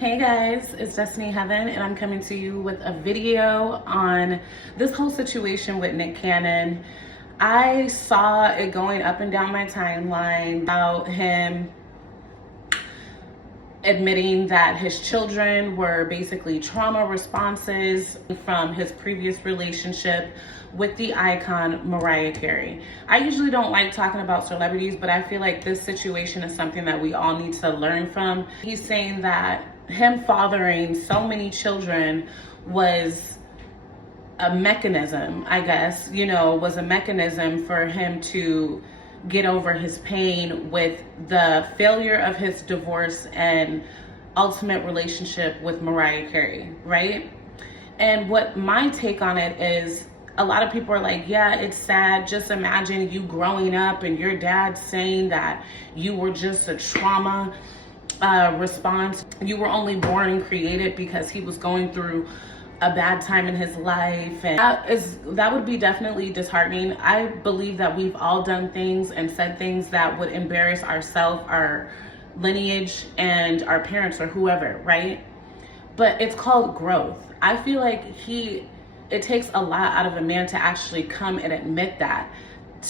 Hey guys, it's Destiny Heaven, and I'm coming to you with a video on this whole situation with Nick Cannon. I saw it going up and down my timeline about him admitting that his children were basically trauma responses from his previous relationship with the icon Mariah Carey. I usually don't like talking about celebrities, but I feel like this situation is something that we all need to learn from. He's saying that him fathering so many children was a mechanism, I guess, was a mechanism for him to get over his pain with the failure of his divorce and ultimate relationship with Mariah Carey, right? And what my take on it is, a lot of people are like, yeah, it's sad. Just imagine you growing up and your dad saying that you were just a trauma response. You were only born and created because he was going through a bad time in his life, and that would be definitely disheartening. I believe that we've all done things and said things that would embarrass ourselves, our lineage, and our parents or whoever, right? But it's called growth. I feel like it takes a lot out of a man to actually come and admit that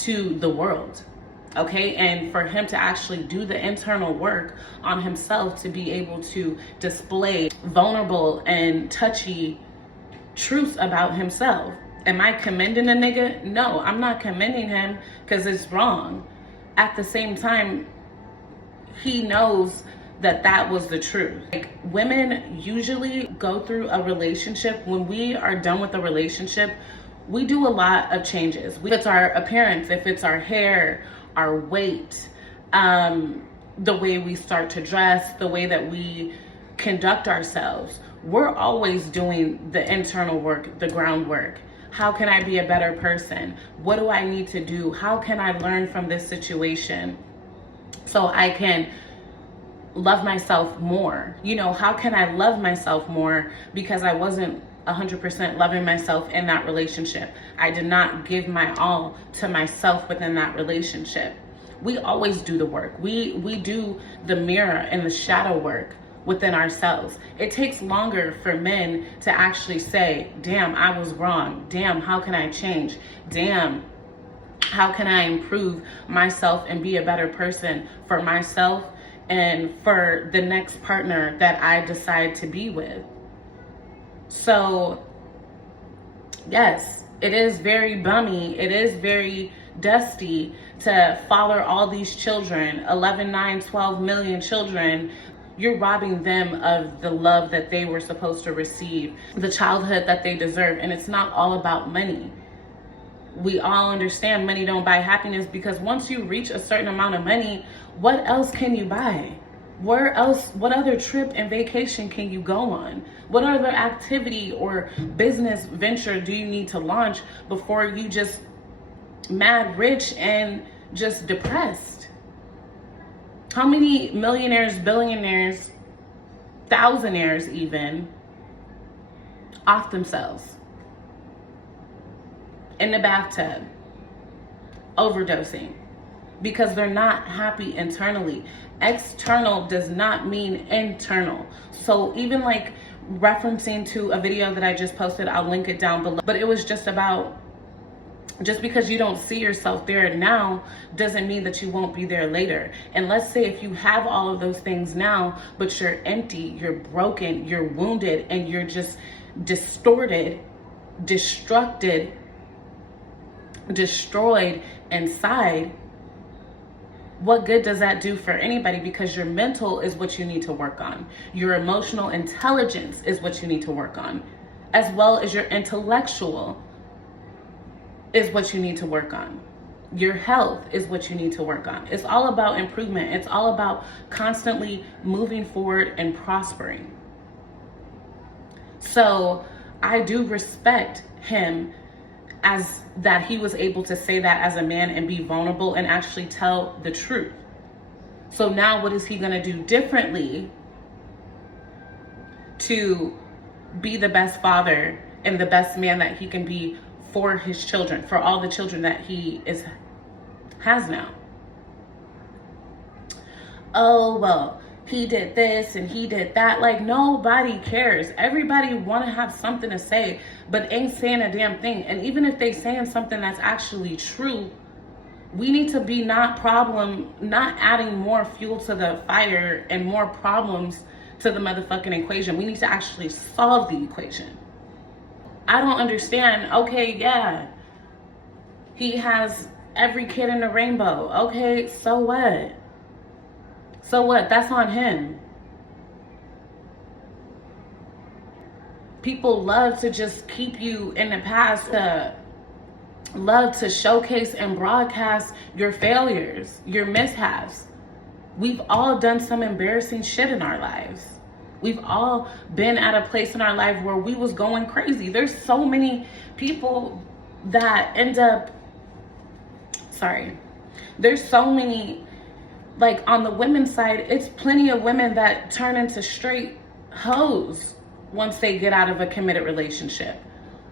to the world. Okay, and for him to actually do the internal work on himself to be able to display vulnerable and touchy truths about himself. Am I commending a nigga? No, I'm not commending him because it's wrong. At the same time, he knows that that was the truth. Like, women usually go through a relationship. When we are done with a relationship, we do a lot of changes. If it's our appearance, if it's our hair, our weight, the way we start to dress, the way that we conduct ourselves, we're always doing the internal work, the groundwork. How can I be a better person? What do I need to do? How can I learn from this situation so I can love myself more? How can I love myself more because I wasn't 100% loving myself in that relationship. I did not give my all to myself within that relationship. We always do the work. We do the mirror and the shadow work within ourselves. It takes longer for men to actually say, damn, I was wrong. Damn, how can I change? Damn, how can I improve myself and be a better person for myself and for the next partner that I decide to be with? So, yes, it is very bummy. It is very dusty to father all these children, 11, 9, 12 million children. You're robbing them of the love that they were supposed to receive, the childhood that they deserve. And it's not all about money. We all understand money don't buy happiness, because once you reach a certain amount of money, what else can you buy? Where else, what other trip and vacation can you go on? What other activity or business venture do you need to launch before you just mad rich and just depressed? How many millionaires, billionaires, thousandaires even, off themselves in the bathtub, overdosing, because they're not happy internally. External does not mean internal. So even like referencing to a video that I just posted, I'll link it down below, but it was just about, just because you don't see yourself there now doesn't mean that you won't be there later. And let's say if you have all of those things now, but you're empty, you're broken, you're wounded, and you're just distorted, destroyed inside, what good does that do for anybody? Because your mental is what you need to work on. Your emotional intelligence is what you need to work on, as well as your intellectual is what you need to work on. Your health is what you need to work on. It's all about improvement. It's all about constantly moving forward and prospering. So I do respect him as that he was able to say that as a man and be vulnerable and actually tell the truth. So now what is he going to do differently to be the best father and the best man that he can be for his children, for all the children that he has now? Oh, well, he did this and he did that. Like, nobody cares. Everybody want to have something to say, but ain't saying a damn thing. And even if they saying something that's actually true, we need to be not adding more fuel to the fire and more problems to the motherfucking equation. We need to actually solve the equation. I don't understand. Okay, yeah, he has every kid in the rainbow. Okay, so what? So what? That's on him. People love to just keep you in the past, love to showcase and broadcast your failures, your mishaps. We've all done some embarrassing shit in our lives. We've all been at a place in our life where we was going crazy. There's so many people that end up, there's so many, like on the women's side, it's plenty of women that turn into straight hoes once they get out of a committed relationship.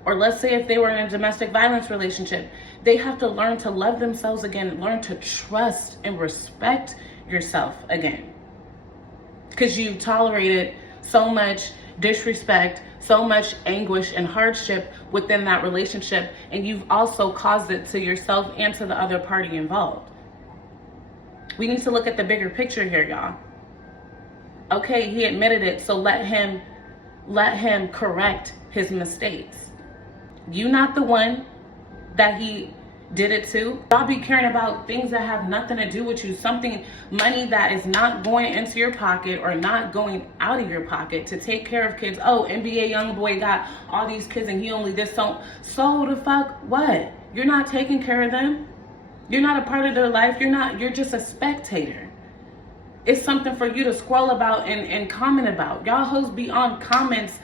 Or let's say if they were in a domestic violence relationship, they have to learn to love themselves again, learn to trust and respect yourself again. Because you've tolerated so much disrespect, so much anguish and hardship within that relationship, and you've also caused it to yourself and to the other party involved. We need to look at the bigger picture here, y'all. Okay, he admitted it, so let him correct his mistakes. You not the one that he did it to. Y'all be caring about things that have nothing to do with you. Money that is not going into your pocket or not going out of your pocket to take care of kids. Oh, NBA young boy got all these kids and he only did so the fuck what? You're not taking care of them. You're not a part of their life. You're just a spectator. It's something for you to scroll about and comment about. Y'all hoes be on comments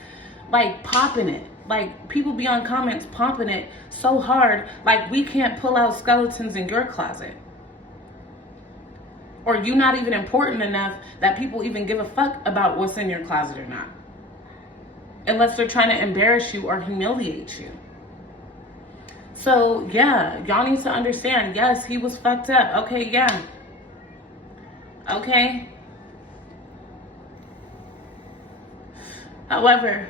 like popping it. Like, people be on comments pumping it so hard, like we can't pull out skeletons in your closet. Or you not even important enough that people even give a fuck about what's in your closet or not. Unless they're trying to embarrass you or humiliate you. So, yeah, y'all need to understand, yes, he was fucked up. Okay, yeah. Okay. However,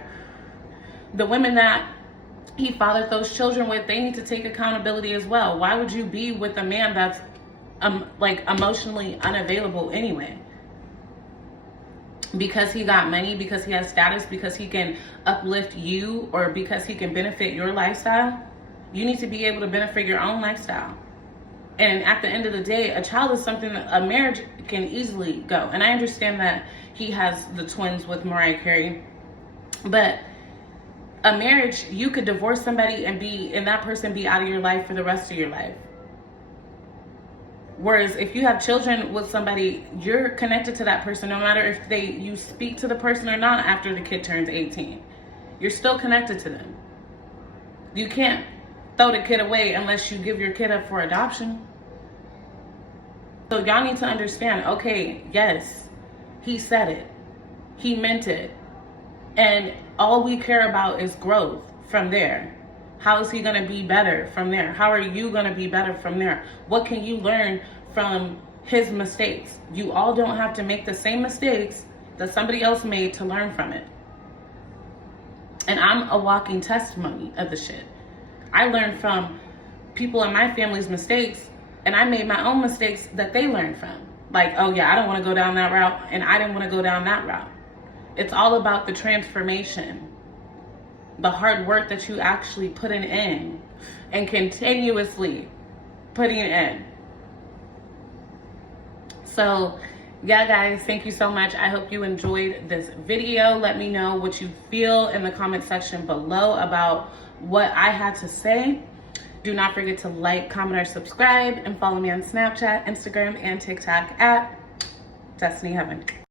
the women that he fathered those children with, they need to take accountability as well. Why would you be with a man that's like emotionally unavailable anyway? Because he got money, because he has status, because he can uplift you, or because he can benefit your lifestyle? You need to be able to benefit your own lifestyle. And at the end of the day, a child is something that a marriage can easily go. And I understand that he has the twins with Mariah Carey, but a marriage, you could divorce somebody and that person be out of your life for the rest of your life. Whereas if you have children with somebody, you're connected to that person no matter if you speak to the person or not after the kid turns 18. You're still connected to them. You can't throw the kid away unless you give your kid up for adoption. So y'all need to understand, okay, yes, he said it. He meant it. And all we care about is growth from there. How is he going to be better from there? How are you going to be better from there? What can you learn from his mistakes? You all don't have to make the same mistakes that somebody else made to learn from it. And I'm a walking testimony of the shit. I learned from people in my family's mistakes, and I made my own mistakes that they learned from. Like, oh yeah, I don't want to go down that route, and I didn't want to go down that route. It's all about the transformation, the hard work that you actually putting in and continuously putting it in. So, yeah, guys, thank you so much. I hope you enjoyed this video. Let me know what you feel in the comment section below about what I had to say. Do not forget to like, comment, or subscribe, and follow me on Snapchat, Instagram, and TikTok at destineeheaven.